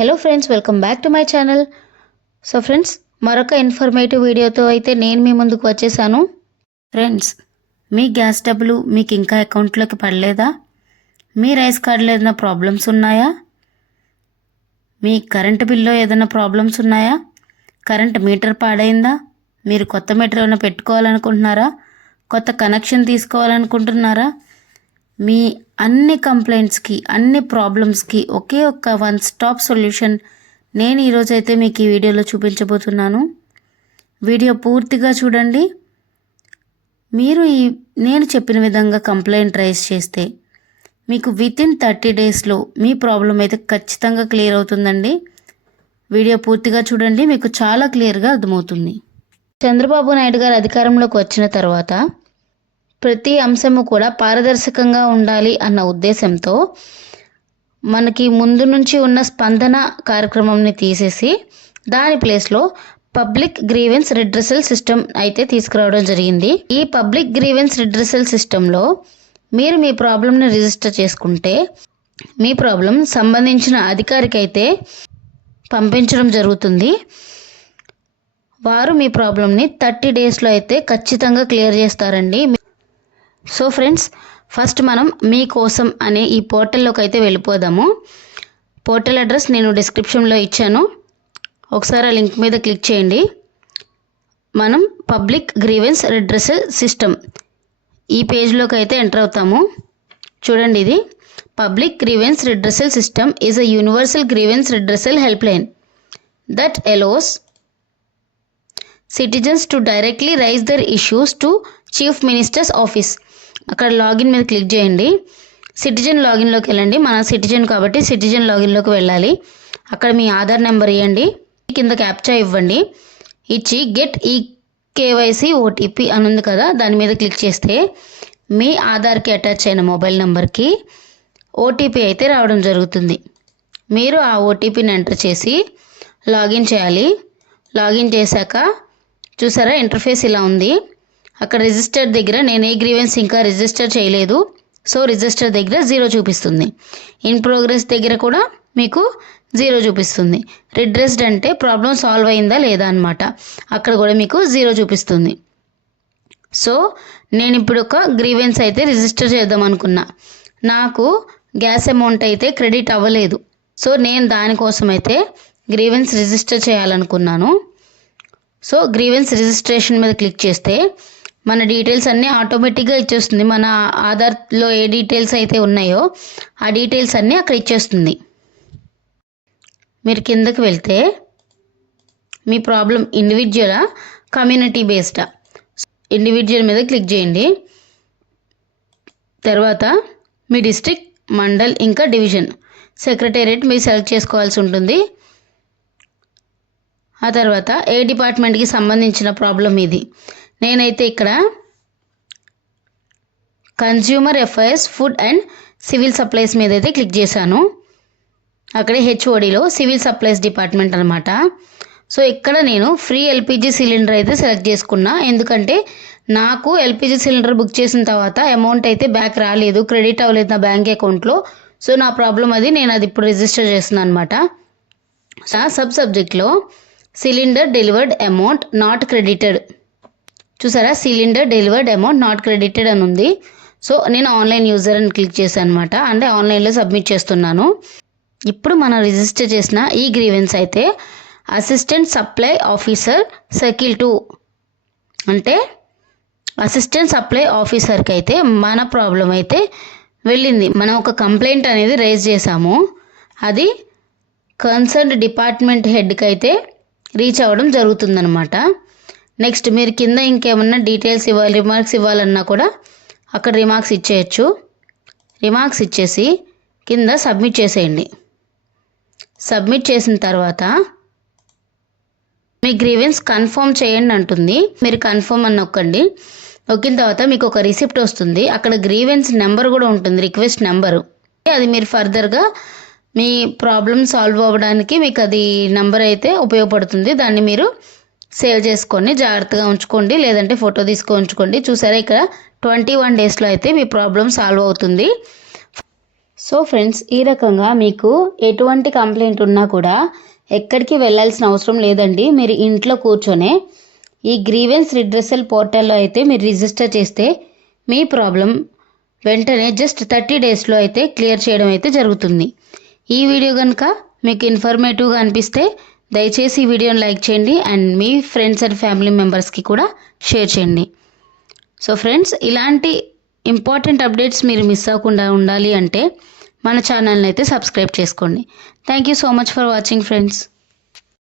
Hello friends, welcome back to my channel. So friends, మరొక informative వీడియోతో అయితే నేను మీ ముందుకు వచ్చేసాను. ఫ్రెండ్స్, మీ గ్యాస్ డబ్బులు మీకు ఇంకా అకౌంట్లోకి పడలేదా? మీ రైస్ కార్డులో ఏదైనా ప్రాబ్లమ్స్ ఉన్నాయా? మీ కరెంటు బిల్లో ఏదైనా ప్రాబ్లమ్స్ ఉన్నాయా? కరెంట్ మీటర్ పాడైందా? మీరు కొత్త మీటర్ ఏమైనా పెట్టుకోవాలనుకుంటున్నారా? కొత్త కనెక్షన్ తీసుకోవాలనుకుంటున్నారా? మీ అన్ని కంప్లైంట్స్కి, అన్ని ప్రాబ్లమ్స్కి ఒకే ఒక్క వన్ స్టాప్ సొల్యూషన్ నేను ఈరోజైతే మీకు ఈ వీడియోలో చూపించబోతున్నాను. వీడియో పూర్తిగా చూడండి. మీరు నేను చెప్పిన విధంగా కంప్లైంట్ రైజ్ చేస్తే మీకు వితిన్ 30 డేస్లో మీ ప్రాబ్లం అయితే ఖచ్చితంగా క్లియర్ అవుతుందండి. వీడియో పూర్తిగా చూడండి, మీకు చాలా క్లియర్గా అర్థమవుతుంది. చంద్రబాబు నాయుడు గారు అధికారంలోకి వచ్చిన తర్వాత ప్రతి అంశము కూడా పారదర్శకంగా ఉండాలి అన్న ఉద్దేశంతో మనకి ముందు నుంచి ఉన్న స్పందన కార్యక్రమంని తీసేసి దాని ప్లేస్లో పబ్లిక్ గ్రీవెన్స్ రిడ్రెసల్ సిస్టమ్ అయితే తీసుకురావడం జరిగింది. ఈ పబ్లిక్ గ్రీవెన్స్ రిడ్రెసల్ సిస్టంలో మీరు మీ ప్రాబ్లంని రిజిస్టర్ చేసుకుంటే మీ ప్రాబ్లం సంబంధించిన అధికారికి అయితే పంపించడం జరుగుతుంది. వారు మీ ప్రాబ్లంని 30 డేస్లో అయితే ఖచ్చితంగా క్లియర్ చేస్తారండి. సో ఫ్రెండ్స్, ఫస్ట్ మనం మీకోసం అనే ఈ పోర్టల్లోకి అయితే వెళ్ళిపోదాము. పోర్టల్ అడ్రస్ నేను డిస్క్రిప్షన్లో ఇచ్చాను, ఒకసారి ఆ లింక్ మీద క్లిక్ చేయండి. మనం పబ్లిక్ గ్రీవెన్స్ రిడ్రెసల్ సిస్టమ్ ఈ పేజ్లోకి అయితే ఎంటర్ అవుతాము. చూడండి, ఇది public grievance redressal system is a universal grievance redressal help line that allows citizens to directly raise their issues to chief minister's office. అక్కడ లాగిన్ మీద క్లిక్ చేయండి. సిటిజన్ లాగిన్లోకి వెళ్ళండి. మన సిటిజన్ కాబట్టి సిటిజన్ లాగిన్లోకి వెళ్ళాలి. అక్కడ మీ ఆధార్ నెంబర్ ఇవ్వండి, కింద క్యాప్చా ఇవ్వండి. ఇచ్చి గెట్ ఈ కేవైసీ ఓటీపీ అని ఉంది కదా, దాని మీద క్లిక్ చేస్తే మీ ఆధార్కి అటాచ్ అయిన మొబైల్ నెంబర్కి ఓటీపీ అయితే రావడం జరుగుతుంది. మీరు ఆ ఓటీపీని ఎంటర్ చేసి లాగిన్ చేయాలి. లాగిన్ చేశాక చూసారా, ఇంటర్ఫేస్ ఇలా ఉంది. అక్కడ రిజిస్టర్ దగ్గర నేను ఏ గ్రీవెన్స్ ఇంకా రిజిస్టర్ చేయలేదు, సో రిజిస్టర్ దగ్గర 0 చూపిస్తుంది. ఇన్ ప్రోగ్రెస్ దగ్గర కూడా మీకు 0 చూపిస్తుంది. రిడ్రెస్డ్ అంటే ప్రాబ్లం సాల్వ్ అయిందా లేదా అనమాట, అక్కడ కూడా మీకు 0 చూపిస్తుంది. సో నేను ఇప్పుడు ఒక గ్రీవెన్స్ అయితే రిజిస్టర్ చేద్దాం అనుకున్నా. నాకు గ్యాస్ అమౌంట్ అయితే క్రెడిట్ అవ్వలేదు, సో నేను దానికోసం అయితే గ్రీవెన్స్ రిజిస్టర్ చేయాలనుకున్నాను. సో గ్రీవెన్స్ రిజిస్ట్రేషన్ మీద క్లిక్ చేస్తే మన డీటెయిల్స్ అన్నీ ఆటోమేటిక్గా ఇచ్చేస్తుంది. మన ఆధార్లో ఏ డీటెయిల్స్ అయితే ఉన్నాయో ఆ డీటెయిల్స్ అన్నీ అక్కడ ఇచ్చేస్తుంది. మీరు కిందకి వెళ్తే మీ ప్రాబ్లం ఇండివిజువలా కమ్యూనిటీ బేస్డా, ఇండివిజువల్ మీద క్లిక్ చేయండి. తర్వాత మీ డిస్ట్రిక్ట్, మండల్ ఇంకా డివిజన్, సెక్రటేరియట్ మీరు సెలెక్ట్ చేసుకోవాల్సి ఉంటుంది. ఆ తర్వాత ఏ డిపార్ట్మెంట్కి సంబంధించిన ప్రాబ్లం ఇది. నేనైతే ఇక్కడ consumer affairs, food and civil supplies మీద అయితే క్లిక్ చేశాను. అక్కడే హెచ్ఓడిలో సివిల్ సప్లైస్ డిపార్ట్మెంట్ అనమాట. సో ఇక్కడ నేను ఫ్రీ ఎల్పిజి సిలిండర్ అయితే సెలెక్ట్ చేసుకున్నా, ఎందుకంటే నాకు ఎల్పిజి సిలిండర్ బుక్ చేసిన తర్వాత అమౌంట్ అయితే బ్యాక్ రాలేదు, క్రెడిట్ అవ్వలేదు నా బ్యాంక్ అకౌంట్లో. సో నా ప్రాబ్లం అది, నేను అది ఇప్పుడు రిజిస్టర్ చేస్తున్నాను అనమాట. సబ్ సబ్జెక్ట్లో cylinder delivered amount not credited, చూసారా, cylinder delivered amount not credited అని ఉంది. సో నేను ఆన్లైన్ యూజర్ అని క్లిక్ చేశాను అనమాట, అంటే ఆన్లైన్లో సబ్మిట్ చేస్తున్నాను. ఇప్పుడు మనం రిజిస్టర్ చేసిన ఈ గ్రీవెన్స్ అయితే అసిస్టెంట్ సప్లై ఆఫీసర్ సర్కిల్ 2, అంటే అసిస్టెంట్ సప్లై ఆఫీసర్కి అయితే మన ప్రాబ్లం అయితే వెళ్ళింది. మనం ఒక కంప్లైంట్ అనేది రైజ్ చేసాము, అది కన్సర్న్డ్ డిపార్ట్మెంట్ హెడ్కి అయితే రీచ్ అవ్వడం జరుగుతుందన్నమాట. నెక్స్ట్ మీరు కింద ఇంకేమన్నా డీటెయిల్స్ ఇవ్వాలి, రిమార్క్స్ ఇవ్వాలన్నా కూడా అక్కడ రిమార్క్స్ ఇచ్చేయచ్చు. రిమార్క్స్ ఇచ్చేసి కింద సబ్మిట్ చేసేయండి. సబ్మిట్ చేసిన తర్వాత మీ గ్రీవెన్స్ కన్ఫర్మ్ చేయండి అంటుంది. మీరు కన్ఫర్మ్ అని నొక్కండి. నొక్కిన తర్వాత మీకు ఒక రిసిప్ట్ వస్తుంది. అక్కడ గ్రీవెన్స్ నెంబర్ కూడా ఉంటుంది, రిక్వెస్ట్ నెంబరు. అది మీరు ఫర్దర్గా మీ ప్రాబ్లం సాల్వ్ అవ్వడానికి మీకు అది నెంబర్ అయితే ఉపయోగపడుతుంది. దాన్ని మీరు సేవ్ చేసుకొని జాగ్రత్తగా ఉంచుకోండి, లేదంటే ఫోటో తీసుకొని ఉంచుకోండి. చూసారా, ఇక్కడ 21 డేస్లో అయితే మీ ప్రాబ్లం సాల్వ్ అవుతుంది. సో ఫ్రెండ్స్, ఈ రకంగా మీకు ఎటువంటి కంప్లైంట్ ఉన్నా కూడా ఎక్కడికి వెళ్ళాల్సిన అవసరం లేదండి. మీరు ఇంట్లో కూర్చొనే ఈ గ్రీవెన్స్ రిడ్రెసల్ పోర్టల్లో అయితే మీరు రిజిస్టర్ చేస్తే మీ ప్రాబ్లం వెంటనే జస్ట్ 30 డేస్లో అయితే క్లియర్ చేయడం అయితే జరుగుతుంది. ఈ వీడియో కనుక మీకు ఇన్ఫర్మేటివ్గా అనిపిస్తే దయచేసి ఈ వీడియోని లైక్ చేయండి and me friends and family మెంబర్స్కి కూడా షేర్ చేయండి. సో ఫ్రెండ్స్, ఇలాంటి ఇంపార్టెంట్ అప్డేట్స్ మీరు మిస్ అవ్వకుండా ఉండాలి అంటే మన ఛానల్ని అయితే సబ్స్క్రైబ్ చేసుకోండి. Thank you so much for watching friends.